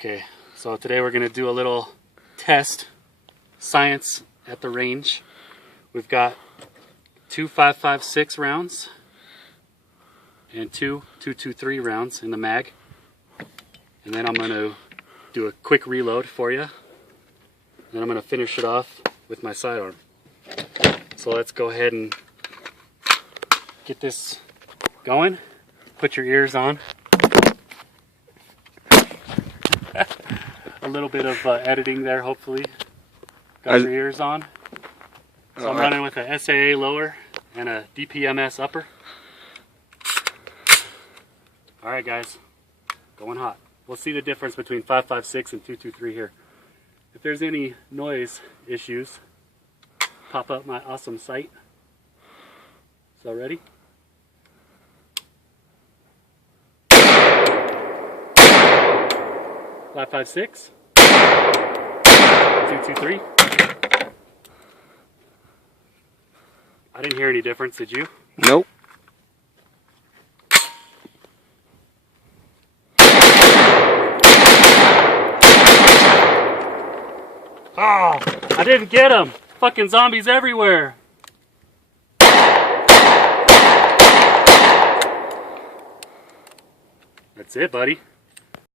Okay, so today we're gonna do a little test, science at the range. We've got two 5.56 rounds and two 2.23 rounds in the mag. And then I'm gonna do a quick reload for you. Then I'm gonna finish it off with my sidearm. So let's go ahead and get this going. Put your ears on. A little bit of editing there, hopefully. Got your ears on. So I'm running with a SAA lower and a DPMS upper. Alright guys, going hot. We'll see the difference between 5.56 and 2.23 here. If there's any noise issues, pop up my awesome sight. So ready? Five, 5.56, 2.23. I didn't hear any difference, did you? Nope. Oh, I didn't get him. Fucking zombies everywhere. That's it, buddy.